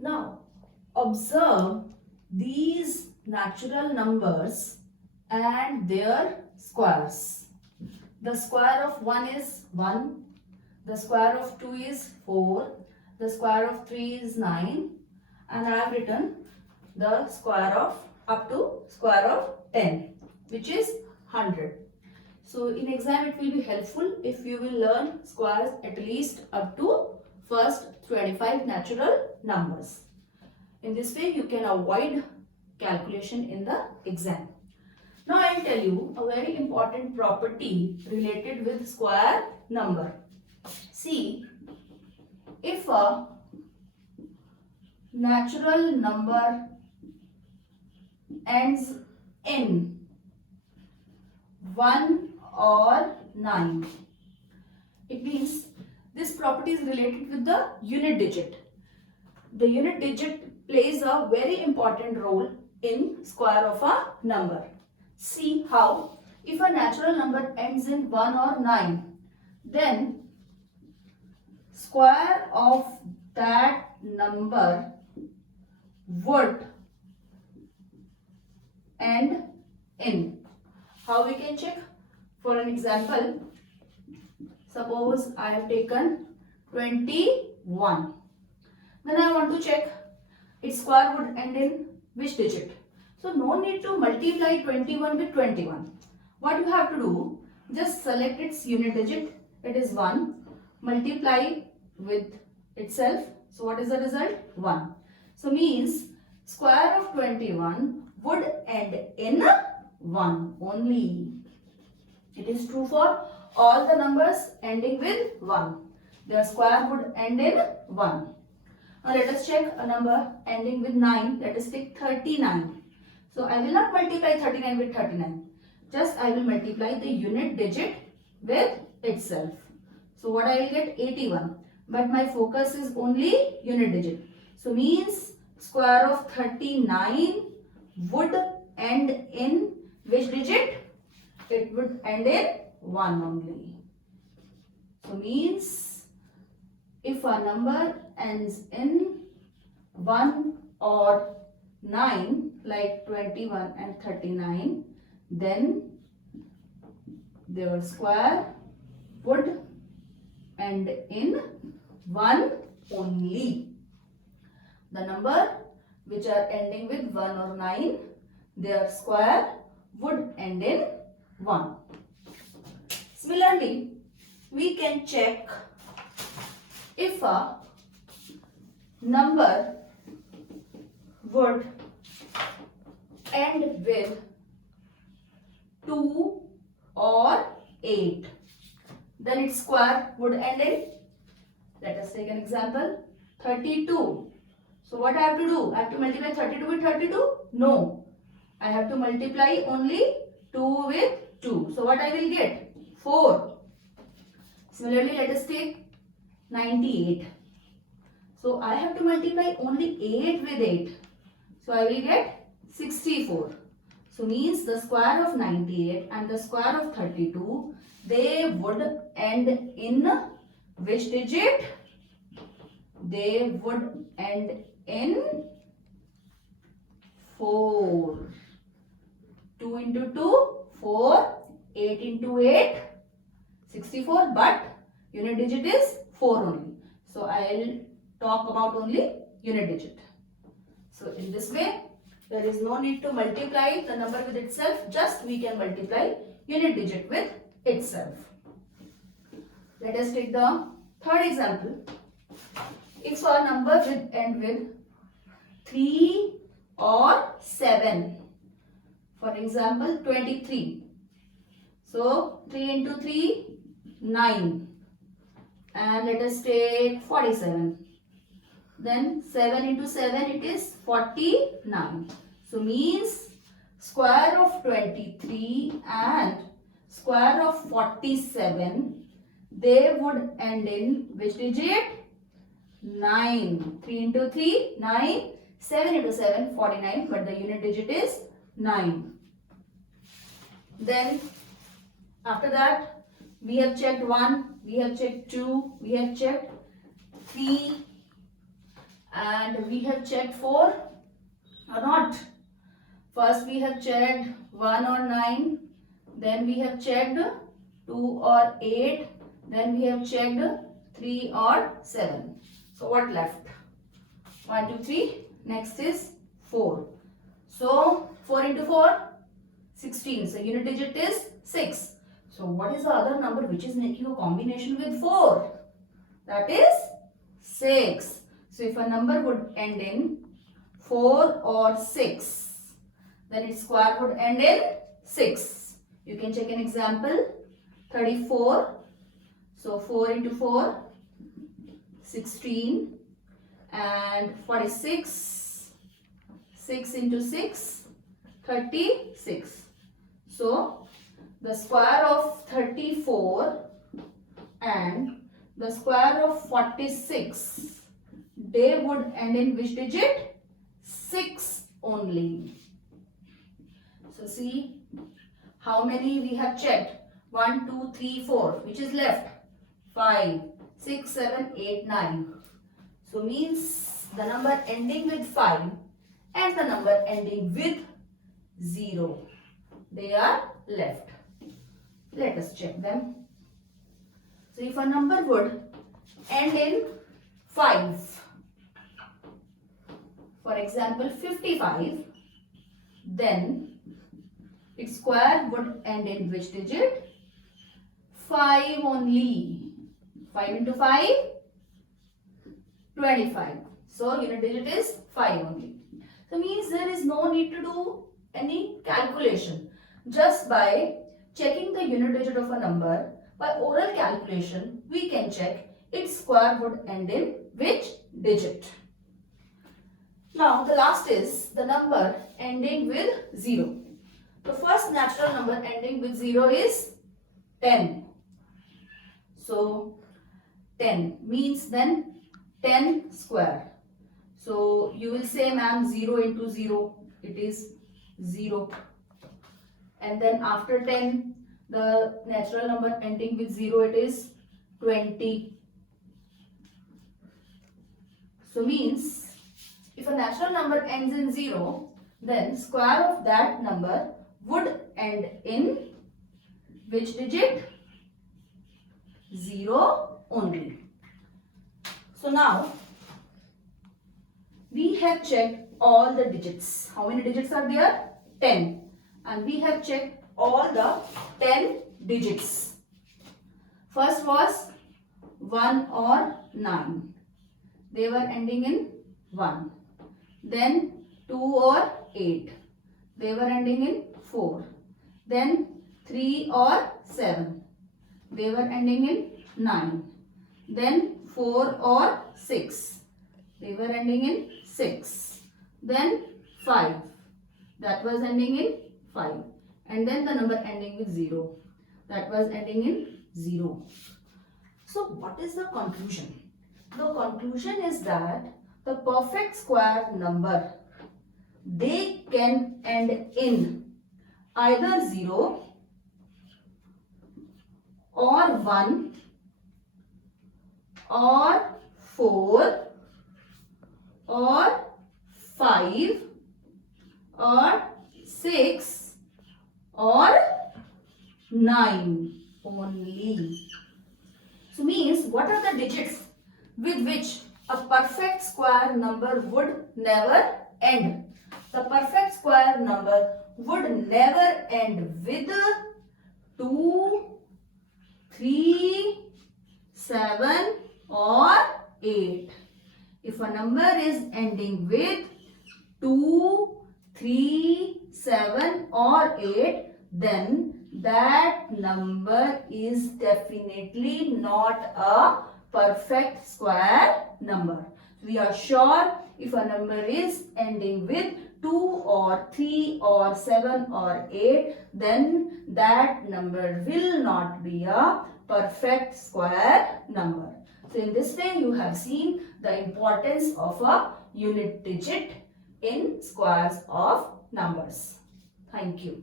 Now, observe these natural numbers and their squares. The square of 1 is 1, the square of 2 is 4, the square of 3 is 9, and I have written the square of up to square of 10, which is 100. So in exam it will be helpful if you will learn squares at least up to first 25 natural numbers. In this way you can avoid calculation in the exam. Now I will tell you a very important property related with square number. See, if a natural number ends in 1 or 9, it means this property is related with the unit digit. The unit digit plays a very important role in square of a number. See how? If a natural number ends in 1 or 9, then square of that number would end in. How we can check? For an example, suppose I have taken 21. Then I want to check its square would end in which digit. So no need to multiply 21 with 21. What you have to do, just select its unit digit, it is 1, multiply with itself. So what is the result? 1. So means square of 21 would end in 1 only. It is true for all the numbers ending with 1. Their square would end in 1. Now let us check a number ending with 9. Let us take 39. So I will not multiply 39 with 39. Just I will multiply the unit digit with itself. So what I will get? 81. But my focus is only unit digit. So means square of 39 would end in which digit? It would end in 1 only. So means if a number ends in 1 or 9 like 21 and 39, then their square would end in 1 only. The number which are ending with 1 or 9, their square would end in 1. Similarly, we can check if a number would end with 2 or 8, then its square would end in, let us take an example, 32. So what I have to do? I have to multiply 32 with 32? No. I have to multiply only 2 with 2. So what I will get? 4. Similarly, let us take 98. So I have to multiply only 8 with 8. So I will get 64. So means the square of 98 and the square of 32, they would end in which digit? They would end in 4. 2 into 2, 4. 8 into 8, 64. But unit digit is 4 only. So I will talk about only unit digit. So in this way, there is no need to multiply the number with itself. Just we can multiply unit digit with itself. Let us take the third example. If a number will end with 3 or 7. For example, 23. So 3 into 3, 9. And let us take 47. Then 7 into 7, it is 49. So means square of 23 and square of 47, they would end in which digit? 9. 3 into 3, 9. 7 into 7, 49. But the unit digit is 9. Then after that, we have checked 1, we have checked 2, we have checked 3. and we have checked 4 or not. First we have checked 1 or 9, then we have checked 2 or 8, then we have checked 3 or 7. So what left? 1, 2, 3. Next is 4. So 4 into 4, 16. So unit digit is 6. So what is the other number which is making a combination with 4? That is 6. So if a number would end in 4 or 6, then its square would end in 6. You can check an example. 34. So 4 into 4, 16. And 46. 6 into 6, 36. So the square of 34 and the square of 46, they would end in which digit? 6 only. So see how many we have checked. 1, 2, 3, 4. Which is left? 5, 6, 7, 8, 9. So means the number ending with 5 and the number ending with 0. They are left. Let us check them. So if a number would end in 5, for example 55, then its square would end in which digit? 5 only. 5 into 5, 25. So unit digit is 5 only. So means there is no need to do any calculation. Just by checking the unit digit of a number, by oral calculation, we can check its square would end in which digit. Now the last is the number ending with 0. The first natural number ending with 0 is 10. So 10 means then 10 square. So you will say, ma'am, 0 into 0, it is 0. And then after 10, the natural number ending with 0, it is 20. So means if a natural number ends in 0, then square of that number would end in which digit? 0 only. So now we have checked all the digits. How many digits are there? 10. And we have checked all the 10 digits. First was 1 or 9. They were ending in 1. Then 2 or 8. They were ending in 4. Then 3 or 7. They were ending in 9. Then 4 or 6. They were ending in 6. Then 5. That was ending in 5. And then the number ending with 0. That was ending in 0. So what is the conclusion? The conclusion is that the perfect square number, they can end in either 0 or 1 or 4 or 5 or 6 or 9 only. So means what are the digits with which a perfect square number would never end? The perfect square number would never end with 2, 3, 7 or 8. If a number is ending with 2, 3, 7 or 8, then that number is definitely not a perfect square number. We are sure if a number is ending with 2 or 3 or 7 or 8, then that number will not be a perfect square number. So in this way you have seen the importance of a unit digit in squares of numbers. Thank you.